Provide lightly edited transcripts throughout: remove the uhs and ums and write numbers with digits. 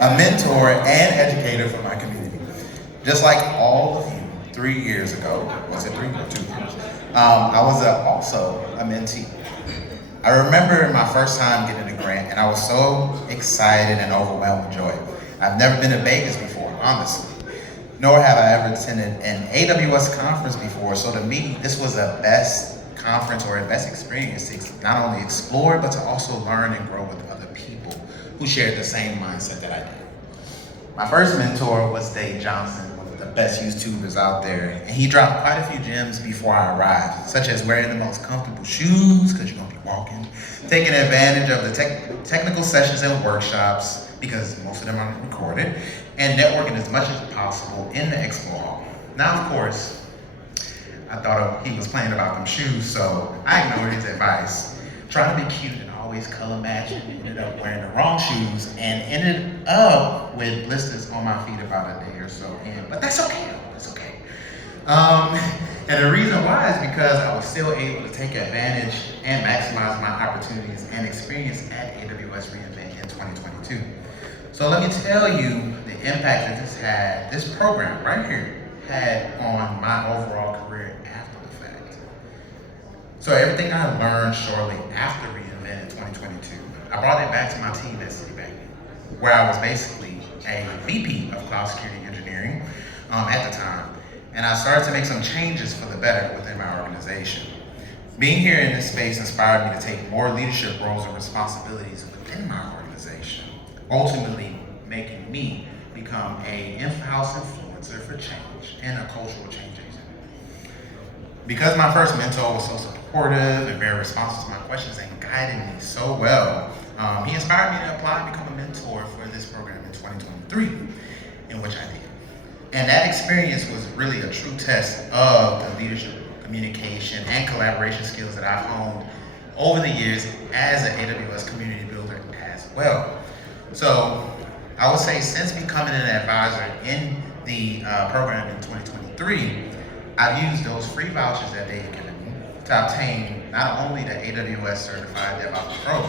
a mentor and educator for my community. Just like all of you, 3 years ago, was it 3 or 2 years? I was also a mentee. I remember my first time getting a grant, and I was so excited and overwhelmed with joy. I've never been to Vegas before, honestly, nor have I ever attended an AWS conference before, so to me, this was a best conference or a best experience to not only explore, but to also learn and grow with other people who shared the same mindset that I did. My first mentor was Dave Johnson, one of the best YouTubers out there, and he dropped quite a few gems before I arrived, such as wearing the most comfortable shoes, because you're gonna be walking, taking advantage of the technical sessions and workshops, because most of them are recorded, and networking as much as possible in the expo hall. Now, of course, I thought he was playing about them shoes, so I ignored his advice, trying to be cute and always color matching, ended up wearing the wrong shoes and ended up with blisters on my feet about a day or so in, but that's okay, it's okay. And the reason why is because I was still able to take advantage and maximize my opportunities and experience at AWS Reinvent in 2022. So let me tell you the impact that this program right here, had on my overall career after the fact. So everything I learned shortly after Reinvent in 2022, I brought it back to my team at Citibank, where I was basically a VP of Cloud Security Engineering at the time, and I started to make some changes for the better within my organization. Being here in this space inspired me to take more leadership roles and responsibilities within my organization, ultimately making me become a in-house influencer for change and a cultural change agent. Because my first mentor was so supportive and very responsive to my questions and guiding me so well, he inspired me to apply and become a mentor for this program in 2023, in which I did. And that experience was really a true test of the leadership, communication, and collaboration skills that I've honed over the years as an AWS community builder as well. So I would say since becoming an advisor in the program in 2023, I've used those free vouchers that they've given me to obtain not only the AWS Certified DevOps Pro,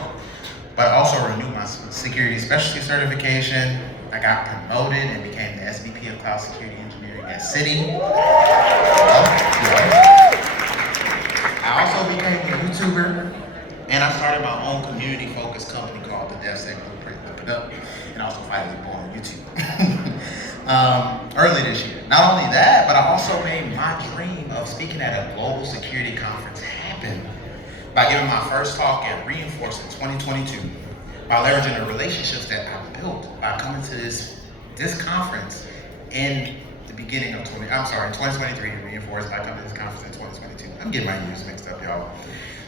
but also renew my security specialty certification. I got promoted and became the SVP of Cloud Security Engineering at Citi. I also became a YouTuber, and I started my own community-focused company called the DevSec Blueprint. Look it up, and also finally born on YouTube. Early this year. Not only that, but I also made my dream of speaking at a global security conference happen by giving my first talk at Reinforce in 2022, by leveraging the relationships that I built by coming to this conference in the beginning of 2023 to Reinforce, by coming to this conference in 2022. I'm getting my years mixed up, y'all.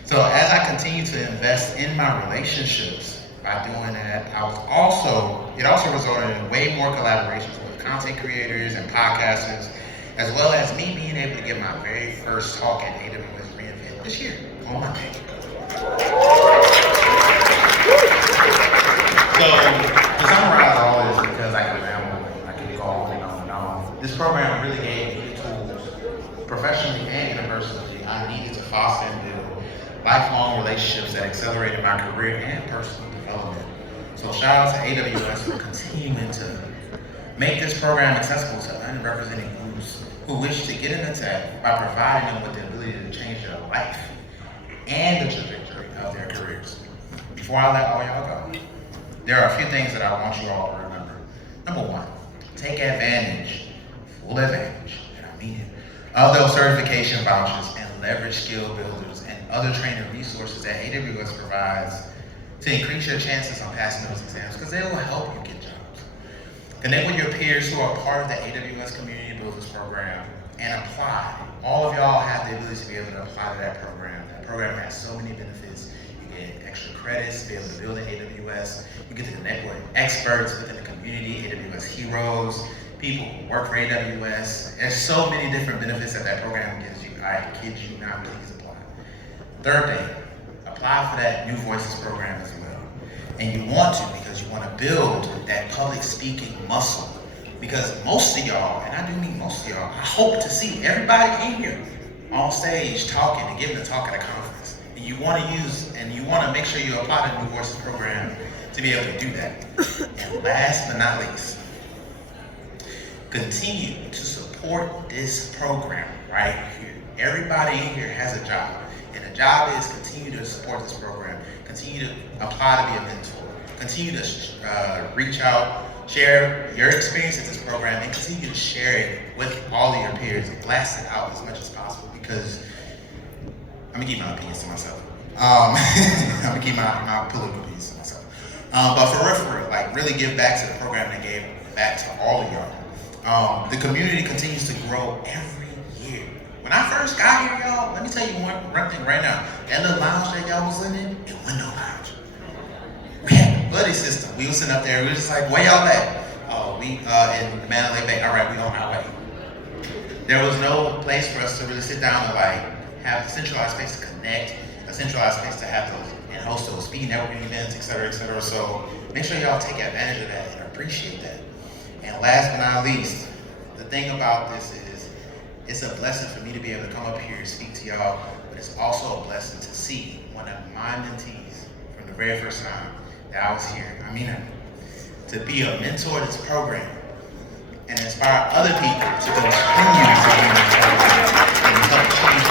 So as I continue to invest in my relationships by doing that, it also resulted in way more collaborations with content creators and podcasters, as well as me being able to give my very first talk at AWS Reinvent this year on Monday. So to summarize all of this, because I can ramble, I can go on and on and on, this program really gave me the tools, professionally and personally, I needed to foster and build lifelong relationships that accelerated my career and personal development. So shout out to AWS for continuing to make this program accessible to underrepresented groups who wish to get into tech by providing them with the ability to change their life and the trajectory of their careers. Before I let all y'all go, there are a few things that I want you all to remember. Number one, take advantage, full advantage, and I mean it, of those certification vouchers and leverage skill builders and other training resources that AWS provides to increase your chances on passing those exams, because they will help you get jobs. Connect with your peers who are part of the AWS Community Builders Program and apply. All of y'all have the ability to be able to apply to that program. That program has so many benefits. You get extra credits to be able to build in AWS. You get to connect with experts within the community, AWS heroes, people who work for AWS. There's so many different benefits that program gives you. I kid you not, please apply. Third thing, apply for that New Voices program as well. And you want to, because you want to build that public speaking muscle. Because most of y'all, and I do mean most of y'all, I hope to see everybody in here on stage talking and giving a talk at a conference. And you want to make sure you apply the New Voices program to be able to do that. And last but not least, continue to support this program right here. Everybody in here has a job, and the job is continue to support this program, continue to apply to be a mentor, continue to reach out, share your experience at this program, and continue to share it with all of your peers and blast it out as much as possible, because I'm gonna keep my opinions to myself. I'm gonna keep my political opinions to myself. But for real, like really give back to the program that gave back to all of y'all. The community continues to grow every year. When I first got here, y'all, let me tell you one thing right now. That little lounge that y'all was in, it wasn't no lounge. We had the buddy system. We was sitting up there, we was just like, where y'all at? Oh, we in Mandalay Bay. All right, we on our way. There was no place for us to really sit down and like have a centralized space to connect, a centralized space to have those and host those speed networking events, et cetera, et cetera. So make sure y'all take advantage of that and appreciate that. And last but not least, the thing about this is it's a blessing for me to be able to come up here and speak to y'all, but it's also a blessing to see one of my mentees from the very first time that I was here, to be a mentor to this program and inspire other people to continue to be mentors and help change